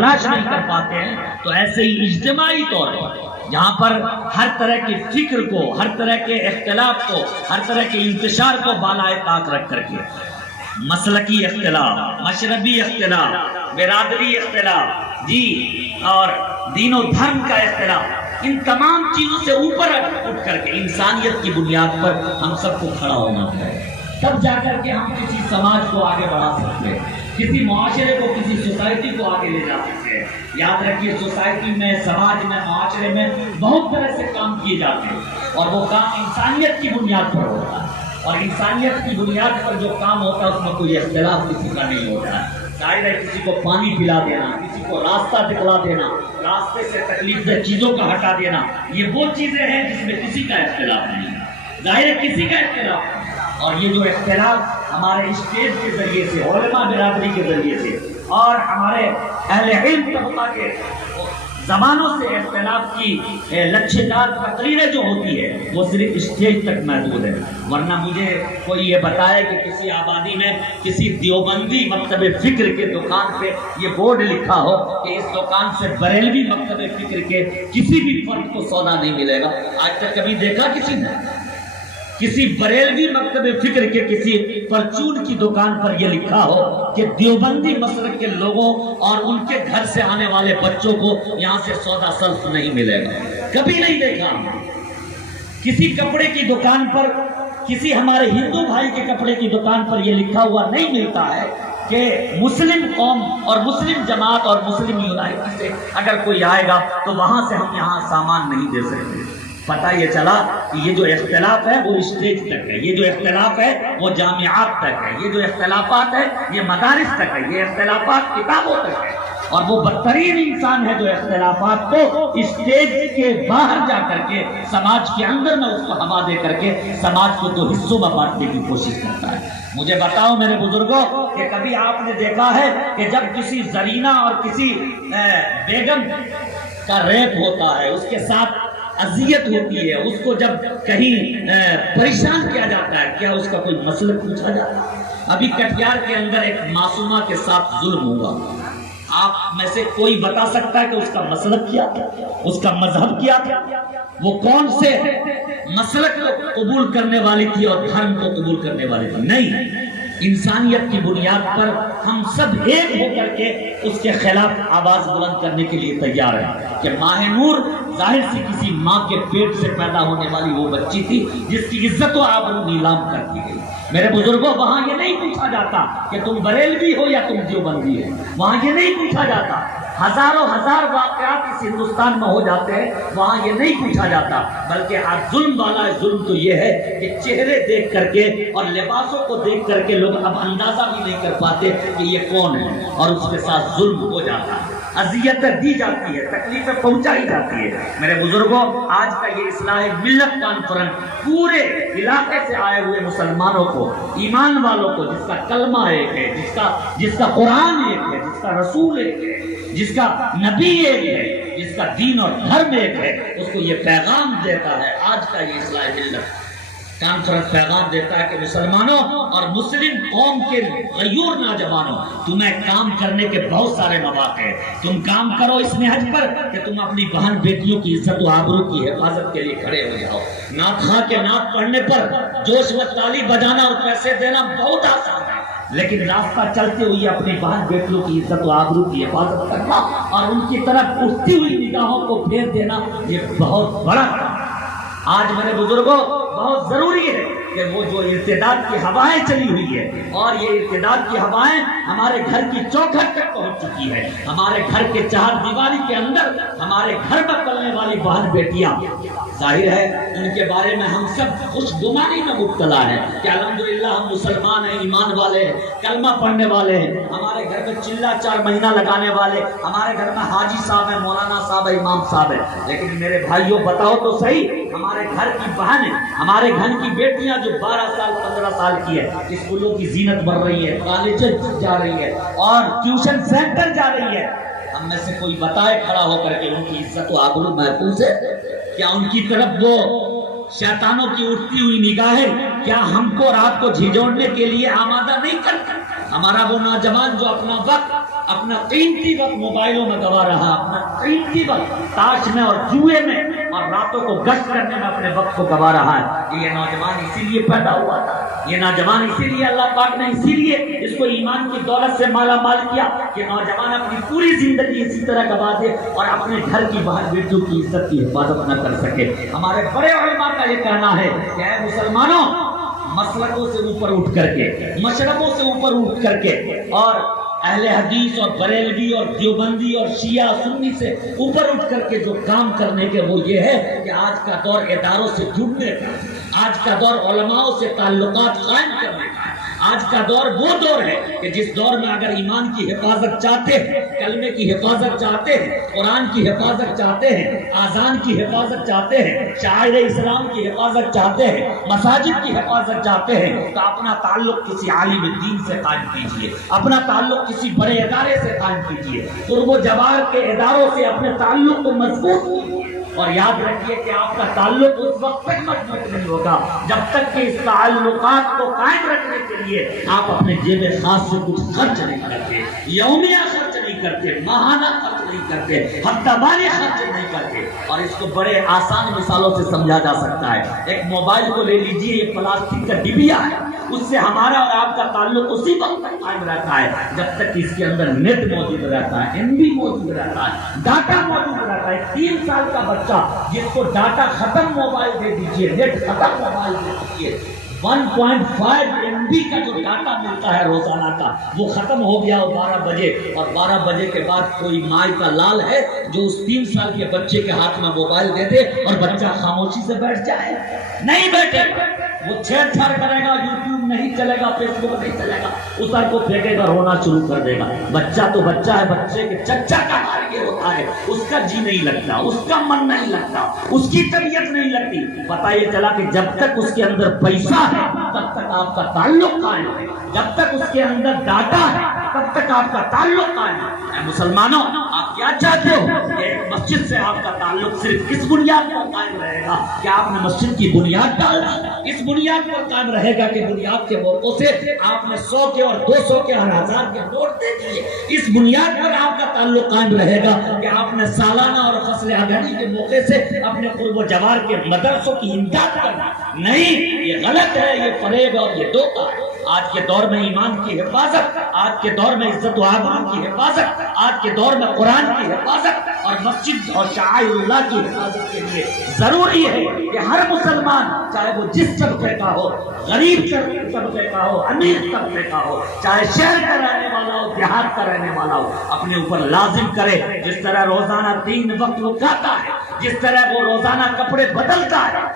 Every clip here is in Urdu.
تلاش نہیں کر پاتے ہیں، تو ایسے ہی اجتماعی طور پر جہاں پر ہر طرح کی فکر کو، ہر طرح کے اختلاف کو، ہر طرح کے انتشار کو بالائے طاق رکھ کر کے مسلکی اختلاف، مشربی اختلاف، برادری اختلاف، جی اور دین و دھرم کا اختلاف، ان تمام چیزوں سے اوپر اٹھ کر کے انسانیت کی بنیاد پر ہم سب کو کھڑا ہونا ہے، تب جا کر کے ہم کسی سماج کو آگے بڑھا سکتے ہیں، کسی معاشرے کو، کسی سوسائٹی کو آگے لے جا سکتے ہیں۔ یاد رکھیے سوسائٹی میں، سماج میں، معاشرے میں بہت طرح سے کام کیے جاتے ہیں اور وہ کام انسانیت کی بنیاد پر ہوتا ہے، اور انسانیت کی بنیاد پر جو کام ہوتا ہے اس میں کوئی اختلاف کسی کا نہیں ہوتا ہے۔ ظاہر ہے کسی کو پانی پلا دینا، کسی کو راستہ دکھلا دینا، راستے سے تکلیف دہ چیزوں کا ہٹا دینا، یہ وہ چیزیں ہیں جس میں کسی کا اختلاف نہیں ہے، ظاہر ہے کسی کا اختلاف نہیں۔ اور یہ جو اختلاف ہمارے اسٹیج کے ذریعے سے، علماء برادری کے ذریعے سے اور ہمارے اہل علم طبقہ کے زمانوں سے اختلاف کی لچھےدار تقریریں جو ہوتی ہے وہ صرف اسٹیج تک محدود ہے، ورنہ مجھے کوئی یہ بتائے کہ کسی آبادی میں کسی دیوبندی مکتب فکر کے دکان پہ یہ بورڈ لکھا ہو کہ اس دکان سے بریلوی مکتب فکر کے کسی بھی فرد کو سودا نہیں ملے گا، آج تک کبھی دیکھا کسی نے؟ کسی بریلوی مکتب فکر کے کسی پرچون کی دکان پر یہ لکھا ہو کہ دیوبندی مسلک کے لوگوں اور ان کے گھر سے آنے والے بچوں کو یہاں سے سودا سلف نہیں ملے گا؟ کبھی نہیں دیکھا۔ کسی کپڑے کی دکان پر، کسی ہمارے ہندو بھائی کے کپڑے کی دکان پر یہ لکھا ہوا نہیں ملتا ہے کہ مسلم قوم اور مسلم جماعت اور مسلم یونائٹی سے اگر کوئی آئے گا تو وہاں سے ہم یہاں سامان نہیں دے سکتے۔ پتہ یہ چلا کہ یہ جو اختلاف ہے وہ اسٹیج تک ہے، یہ جو اختلاف ہے وہ جامعات تک ہے، یہ جو اختلافات ہے یہ مدارس تک ہے، یہ اختلافات کتابوں تک ہے، اور وہ بدترین انسان ہے جو اختلافات کو اسٹیج کے باہر جا کر کے سماج کے اندر میں اس کو ہوا دے کر کے سماج کو دو حصوں میں بانٹنے کی کوشش کرتا ہے۔ مجھے بتاؤ میرے بزرگوں کہ کبھی آپ نے دیکھا ہے کہ جب کسی زرینہ اور کسی بیگم کا ریپ ہوتا ہے، اس کے ساتھ اذیت ہوتی ہے، اس کو جب کہیں پریشان کیا جاتا ہے، کیا اس کا کوئی مسلک پوچھا جاتا ہے؟ ابھی کٹیہار کے اندر ایک معصومہ کے ساتھ ظلم ہوا، آپ میں سے کوئی بتا سکتا ہے کہ اس کا مسلک کیا تھا، اس کا مذہب کیا تھا، وہ کون سے مسلک کو قبول کرنے والی تھی اور دھرم کو قبول کرنے والی تھی؟ نہیں، انسانیت کی بنیاد پر ہم سب ایک ہو کر کے اس کے خلاف آواز بلند کرنے کے لیے تیار ہیں کہ ماہ نور ظاہر سے کسی ماں کے پیٹ سے پیدا ہونے والی وہ بچی تھی جس کی عزت و آبرو نیلام کر دی گئی۔ میرے بزرگوں وہاں یہ نہیں پوچھا جاتا کہ تم بریلوی ہو یا تم دیوبندی ہو، وہاں یہ نہیں پوچھا جاتا۔ ہزاروں ہزار واقعات اس ہندوستان میں ہو جاتے ہیں، وہاں یہ نہیں پوچھا جاتا، بلکہ آج ظلم والا ظلم تو یہ ہے کہ چہرے دیکھ کر کے اور لباسوں کو دیکھ کر کے لوگ اب اندازہ بھی نہیں کر پاتے کہ یہ کون ہے، اور اس کے ساتھ ظلم ہو جاتا ہے، اذیتیں دی جاتی ہے، تکلیفیں پہنچائی جاتی ہے۔ میرے بزرگوں آج کا یہ اصلاح ملت کانفرنس پورے علاقے سے آئے ہوئے مسلمانوں کو، ایمان والوں کو، جس کا کلمہ ایک ہے، جس کا قرآن ایک ہے، جس کا رسول ایک ہے، جس کا نبی ایک ہے، جس کا دین اور دھرم ایک ہے، اس کو یہ پیغام دیتا ہے۔ آج کا یہ اصلاح ملت کانفرنس پیغام دیتا ہے کہ مسلمانوں اور مسلم قوم کے غیور نوجوانوں، تمہیں کام کرنے کے بہت سارے مواقع ہیں، تم کام کرو اس نہج پر کہ تم اپنی بہن بیٹیوں کی عزت و آبرو کی حفاظت کے لیے کھڑے ہو جاؤ۔ نعت خواہ کے نعت پڑھنے پر جوش و تالی بجانا اور پیسے دینا بہت آسان ہے، لیکن راستہ چلتے ہوئے اپنی بہن بیٹیوں کی عزت و آبرو کی حفاظت کرنا اور ان کی طرف اٹھتی ہوئی نگاہوں کو پھیر دینا یہ بہت بڑا کام ہے۔ آج میرے بزرگوں بہت ضروری ہے کہ وہ جو ارتداد کی ہوائیں چلی ہوئی ہے، اور یہ ارتداد کی ہوائیں ہمارے گھر کی چوکھٹ تک پہنچ چکی ہے، ہمارے گھر کے چار دیواری کے اندر ہمارے گھر میں پلنے والی بہن بیٹیاں، ظاہر ہے ان کے بارے میں ہم سب خوش گمانی میں مبتلا ہیں کہ الحمدللہ ہم مسلمان ہیں، ایمان والے ہیں، کلمہ پڑھنے والے ہیں، ہمارے گھر میں چلہ 4 مہینہ لگانے والے، ہمارے گھر میں حاجی صاحب ہیں، مولانا صاحب ہیں، امام صاحب ہیں۔ لیکن میرے بھائیوں بتاؤ تو صحیح، ہمارے گھر کی بہنیں، ہمارے گھر کی بیٹیاں جو 12 سال 15 سال کی ہے، اسکولوں کی زینت بڑھ رہی ہے، کالج جا رہی ہے اور ٹیوشن سینٹر جا رہی ہے، ہم میں سے کوئی بتائے کھڑا ہو کر کے ان کی عزت و آبرو محفوظ ہے؟ کیا ان کی طرف وہ شیطانوں کی اٹھتی ہوئی نگاہیں کیا ہم کو رات کو جھنجھوڑنے کے لیے آمادہ نہیں کرتا؟ ہمارا وہ نوجوان جو اپنا وقت اپنا قیمتی وقت موبائلوں میں گوا رہا، اپنا قیمتی وقت تاش میں اور جوئے میں اور راتوں کو گشت کرنے میں اپنے وقت کو گوا رہا ہے۔ یہ نوجوان اسی لیے پیدا ہوا تھا، یہ نوجوان اسی لیے اللہ پاک نے اسی لیے اس کو ایمان کی دولت سے مالا مال کیا کہ نوجوان اپنی پوری زندگی اسی طرح گوا دے اور اپنے گھر کی باہر بیٹوں کی عزت کی حفاظت نہ کر سکے۔ ہمارے بڑے علماء کا یہ کہنا ہے کہ اے مسلمانوں، مسلکوں سے اوپر اٹھ کر کے، مشربوں سے اوپر اٹھ کر کے اور اہل حدیث اور بریلوی اور دیوبندی اور شیعہ سنی سے اوپر اٹھ کر کے جو کام کرنے کے وہ یہ ہے کہ آج کا دور اداروں سے جڑنے کا، آج کا دور علماء سے تعلقات قائم کرنے کا، آج کا دور وہ دور ہے کہ جس دور میں اگر ایمان کی حفاظت چاہتے ہیں، کلمے کی حفاظت چاہتے ہیں، قرآن کی حفاظت چاہتے ہیں، آذان کی حفاظت چاہتے ہیں، شعائر اسلام کی حفاظت چاہتے ہیں، مساجد کی حفاظت چاہتے ہیں، تو اپنا تعلق کسی عالم دین سے قائم کیجیے، اپنا تعلق کسی بڑے ادارے سے قائم کیجیے، قرب و جوار کے اداروں سے اپنے تعلق کو مضبوط کیجیے، اور یاد رکھیے کہ آپ کا تعلق اس وقت تک مضبوط نہیں ہوگا جب تک کہ اس تعلقات کو قائم رکھنے کے لیے آپ اپنے جیب خاص سے کچھ خرچ نہیں کرتے، یومیہ خرچ نہیں کرتے، ماہانہ خرچ نہیں کرتے، ہفتہ واری خرچ نہیں کرتے۔ اور اس کو بڑے آسان مثالوں سے سمجھا جا سکتا ہے۔ ایک موبائل کو لے لیجیے، یہ پلاسٹک کا ڈبیا ہے، اس سے ہمارا اور آپ کا تعلق اسی وقت تک قائم رہتا ہے جب تک کہ اس کے اندر نیٹ موجود رہتا ہے، ایم بی موجود رہتا ہے، ڈاٹا موجود رہتا ہے۔ 3 سال کا بچہ جس کو ڈاٹا ختم موبائل دے دیجیے، نیٹ ختم موبائل دے دیجیے، 1.5 MB کا جو ڈاٹا ملتا ہے روزانہ کا وہ ختم ہو گیا 12 بجے، اور 12 بجے کے بعد کوئی مائی کا لال ہے جو اس 3 سال کے بچے کے ہاتھ میں موبائل دے دے اور بچہ خاموشی سے بیٹھ جائے؟ نہیں بیٹھے، وہ چھیڑ چھاڑ کرے گا، یوٹیوب نہیں چلے گا، فیس بک نہیں چلے گا، اس پر کو پھینکے گا، رونا شروع کر دے گا۔ بچہ تو بچہ ہے، بچے کے چچا کا حال یہ ہوتا ہے، اس کا جی نہیں لگتا، اس کا من نہیں لگتا، اس کی طبیعت نہیں لگتی۔ پتہ یہ چلا کہ جب تک اس کے اندر پیسہ ہے تب تک آپ کا تعلق قائم ہے، جب تک اس کے اندر ڈاٹا ہے تب تک آپ کا تعلق قائم ہے۔ اے مسلمانوں، آپ کیا چاہتے ہو کہ ایک مسجد سے آپ کا تعلق صرف اس بنیاد پر قائم رہے گا کہ آپ نے مسجد کی بنیاد ڈال دی، اس بنیاد پر قائم رہے گا کہ بنیاد کے موقع سے آپ نے 100 کے اور 200 کے اور 1000 کے نوٹ دے دیے، اس بنیاد پر آپ کا تعلق قائم رہے گا کہ آپ نے سالانہ اور فصل آگہی کے موقع سے اپنے قرب و جوار کے مدرسوں کی امداد کرنا۔ نہیں، یہ غلط ہے، یہ فریب اور یہ دھوکہ ہے۔ آج کے دور میں ایمان کی حفاظت، آج کے دور میں عزت و آبرو کی حفاظت، آج کے دور میں قرآن کی حفاظت اور مسجد اور شعائر اللہ کی حفاظت کے لیے ضروری ہے کہ ہر مسلمان، چاہے وہ جس طبقے کا ہو، غریب طبقے کا ہو، امیر طبقے کا ہو، چاہے شہر کا رہنے والا ہو، دیہات کا رہنے والا ہو، اپنے اوپر لازم کرے جس طرح روزانہ 3 وقت وہ کھاتا ہے، جس طرح وہ روزانہ کپڑے بدلتا ہے،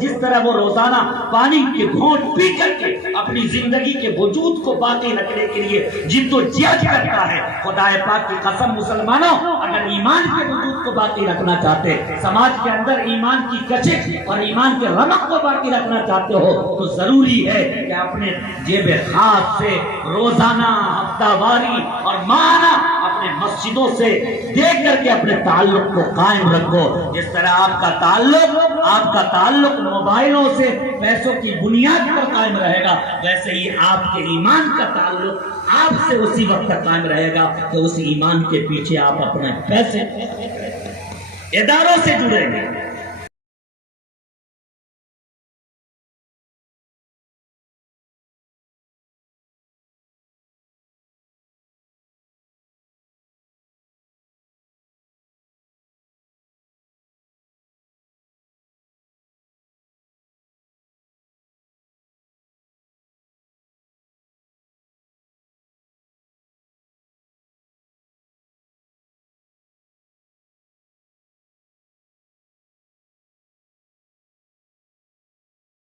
جس طرح وہ روزانہ پانی کے گھونٹ پی کر کے اپنی زندگی کے وجود کو باقی رکھنے کے لیے جد و جہد کرتا ہے۔ خدا پاک کی قسم مسلمانوں، اگر ایمان کے وجود کو باقی رکھنا چاہتے، سماج کے اندر ایمان کی کشش اور ایمان کے رونق کو باقی رکھنا چاہتے ہو تو ضروری ہے کہ اپنے جیب خاص سے روزانہ، ہفتہ واری اور ماہانہ اپنے مسجدوں سے دے کر کے اپنے تعلق کو قائم رکھو۔ جس طرح آپ کا تعلق موبائلوں سے پیسوں کی بنیاد پر قائم رہے گا، ویسے ہی آپ کے ایمان کا تعلق آپ سے اسی وقت تک قائم رہے گا کہ اس ایمان کے پیچھے آپ اپنے پیسے اداروں سے جڑیں گے،